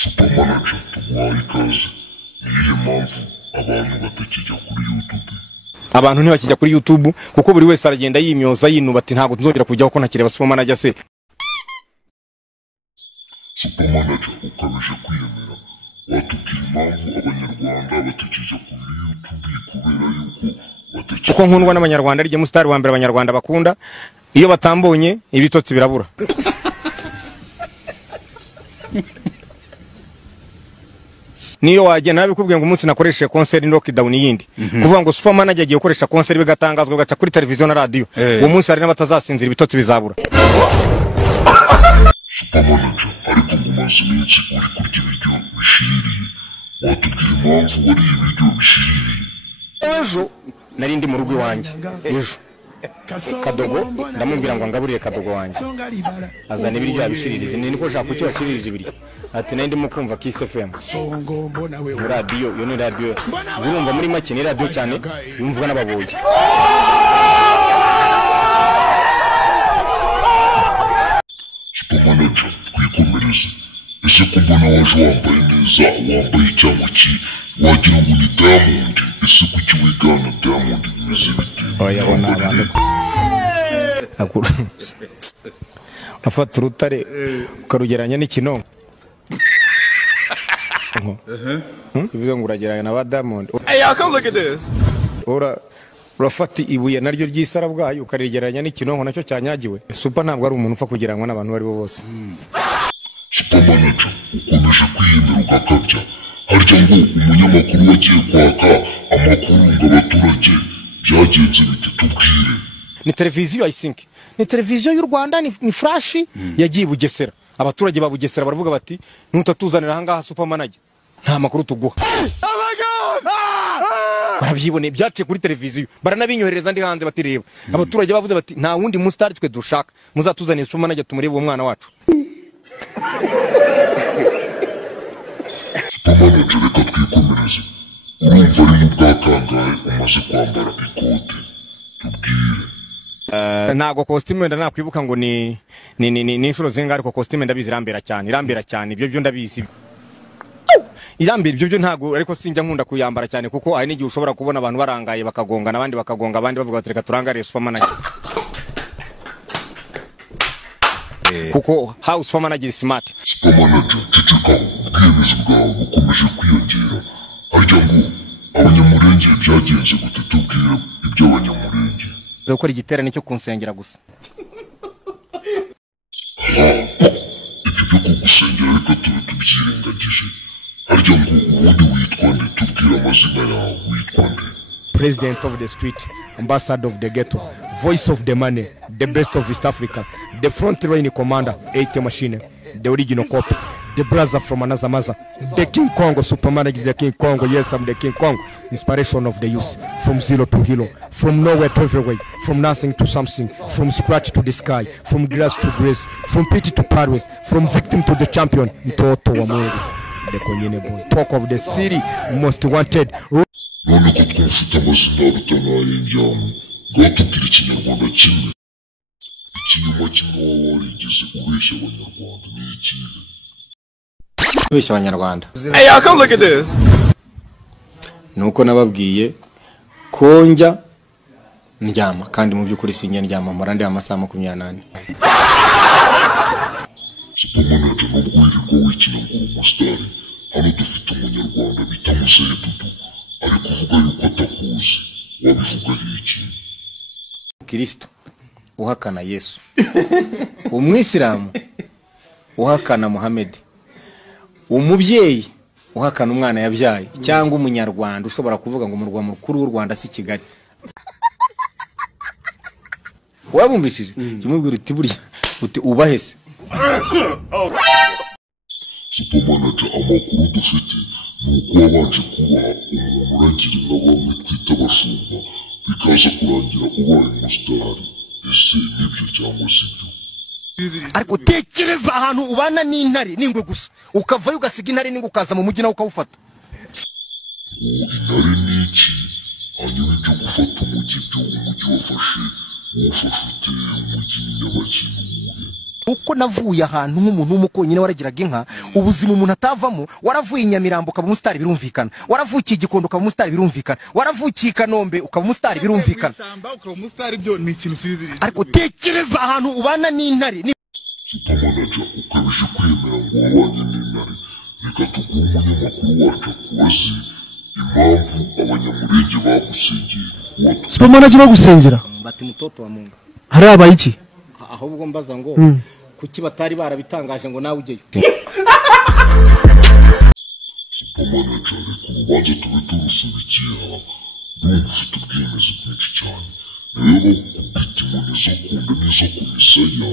Supermanager tuguhaye ikaze. Niyihe mpamvu abantu batakijya kuri YouTube? Abantu ntibakijya kuri YouTube kuko buri wese aragenda yimyoza yinuba ati ntabwo tuzongera kujyaho ko ntakireba Supermanager se. Supermanager ukabije kwiyemera. Watubwira impamvu abanyarwanda batakijya kuri YouTube kubera yuko batakijya. Kuko nkundwa n'abanyarwanda ari mustar wa mbere abanyarwanda bakunda iyo batambonye ibitotsi birabura. Niyo wagena bikubwiye ngo umunsi nakoresheje concert lockdown yindi kuvuga ngo Supermanager agiye gukoresha concert bigatangazwa gaca kuri televiziyo na radio uwo munsi hari n'abatazasinzira ibitotsi bizabura. Supermanager ariko ngo umaze iminsi uri kurya ibiryo bishiririye. Watubwira impamvu wariye ibiryo bishiririye? Ejo nari ndi mu rugo iwanjye ejo Kadogo ndamubwira ngo ngaburiye Kadogo wanjye azana ibiryo yabishiririze niko shaka cyo yashiririze ibiryo ati nandi mukumva Kiss FM radio yo ni radio urumva muri make ni radio cyane yumvwa n'ababoye. Supermanager twikomereze. Ese ko mbona waje wambaye neza wambaye cyangwa ki wagira ngo ni Diamond? Ese kuki wigana Diamond bimeze bite? Oya bona abantu akura afata urutare ukarugeranya n'ikinonko bivuze ngo urageranya na ba Diamond. Hey, y'all come look at this. Urafata ibuye naryo ry'isara bwayo ukarigeranya n'ikinonko nacyo cyanyagiwe. Super ntabwo ari umuntu upfa kugiranwa n'abantu bari bo bose. Supermanager ukomeje kwiyemera ugakabya. Harya ngo umunyamakuru wagiye kwaka amakuru ngo abaturage byagenze bite tubwire? Ni televiziyo I think. Ni televiziyo y'u Rwanda ni Flash yagiye Bugesera. Abaturage ba Bugesera baravuga bati nutatuzanira hangaha Supermanager nta makuru tuguha. Barabyibone byaciye kuri televiziyo baranabinyohereza ndi hanze batireba. Abaturage bavuze bati nta wundi mustar twe dushaka muzatuzanira Supermanager tumurebe uwo mwana wacu. Supermanager reka twikomereze. Urumva ari mu bwakangahe umaze kwambara ikote tubwire? Ntago costume wenda nakwibuka ngo ni inshuro zingahe ariko costume ndabizi irambera cyane ibyo byo ndabizi irambera ibyo ntago ariko sinjya nkunda kuyambara cyane kuko ari n'igihe ushobora kubona abantu barangaye bakagonga nabandi bakagonga abandi bavuga ati reka turangare Supermanager kuko how Supermanager is smart. Supermanager ceceka ubwiyemezi bwawe bukomeje kwiyongera. Harya ngo abanyamurenge byagenze gute tubwire iby'abanyamurenge? Gukora igiterane cyo kunsengera gusa. Ibyo byo kugusengera reka tubyirengagije. Harya ngo ubundi witwa nde tubwire amazina yawe witwa nde? President of the street, ambassador of the ghetto, voice of the money, the best of East Africa, the front line commander, 80 machine, the original copy, the brother from another mother, the King Kongo, Supermanager, the King Kongo, yes I'm the King Kongo, inspiration of the youth, from zero to hero, from nowhere to everywhere, from nothing to something, from scratch to the sky, from grass to grace, from pity to Paris, from victim to the champion, Mtoto wa Mungu, the Konyene boy, talk of the city, most wanted. None ko twafite amazina arutanaye njyamwe ngatubwira ikinyarwanda kimwe ikinyuma kimwe waba warigeze ubeshya abanyarwanda ni ikihe? Ubeshya abanyarwanda. Hey, y'all come look at this. Nuko nababwiye konjya ndyama kandi mu byukuri sinjye ndyama murande amasaha 28. Supermanager nubwo wirirwa wikina ngo umusitari hano dufite umunyarwanda bita Muzehe Dudu ari kuvuga yuko atakuzi wabivuga iki? Kristo uhakana Yesu, umwisilamu uhakana Muhammad, umubyeyi uhakana umwana yabyaye cyangwa umunyarwanda ushobora kuvuga ngo umurwa mukuru w'u Rwanda si Kigali. Wabumvishije kimubwira uti burya uti ubahese. Supermanager amakuru dufite nuko wabanje kuba umuntu uragira inka bamwe twita abashumba bikaza kurangira ubaye umusitari. Ese nibyo cyangwa si byo? Ariko tekereza ahantu ubana n'intare n'ingwe gusa ukavayo ugasiga intare n'ingwe ukaza mu mujyi nawe ukawufata. Intare ni iki? Hanyuma ibyo gufata umujyi byo umujyi wafashe ufashe ute umujyi ni nyabakintu uwuhe? uko navuye ahantu nk'umuntu w'umukonyine waragiraga inka ubuzima umuntu atavamo waravuye Nyamirambo ukaba umusitari birumvikana waravukiye Gikondo ukaba umusitari birumvikana waravukiye Kanombe ukaba umusitari birumvikana ukaba umusitari byo ni ikintu kiri ariko tekereza ahantu ubana n'intare Supermanager ukabije kwemera ngo wabanye n'intare reka tuguhe umunyamakuru wacu akubaze impamvu abanyamurenge bagusengera Supermanager bagusengera bati mutoto wa Mungu hari abaye iki ahubwo mbaza ngo kuki batari barabitangaje ngo nawe ujyeyo Supermanager reka urubanza tube turusubikira ndumva ufite ubwemezi bwinshi cyane rero gupita inkoni zo kunda n'izo ku misaya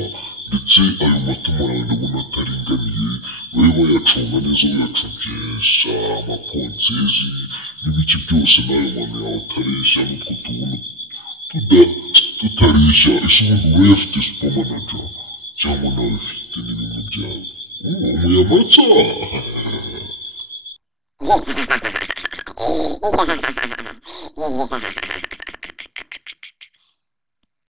ndetse ayo matuma yawe ndabona ataringaniye babe bayacunga neza bayacungesha amaponsezi n'ibiki byose n'ayo mano yawe atareshya n'utwo tubuno tutareshya ese ubundi ube yafite Supermanager cyangwa nawe ufite n'ibintu byawe umuyamatsa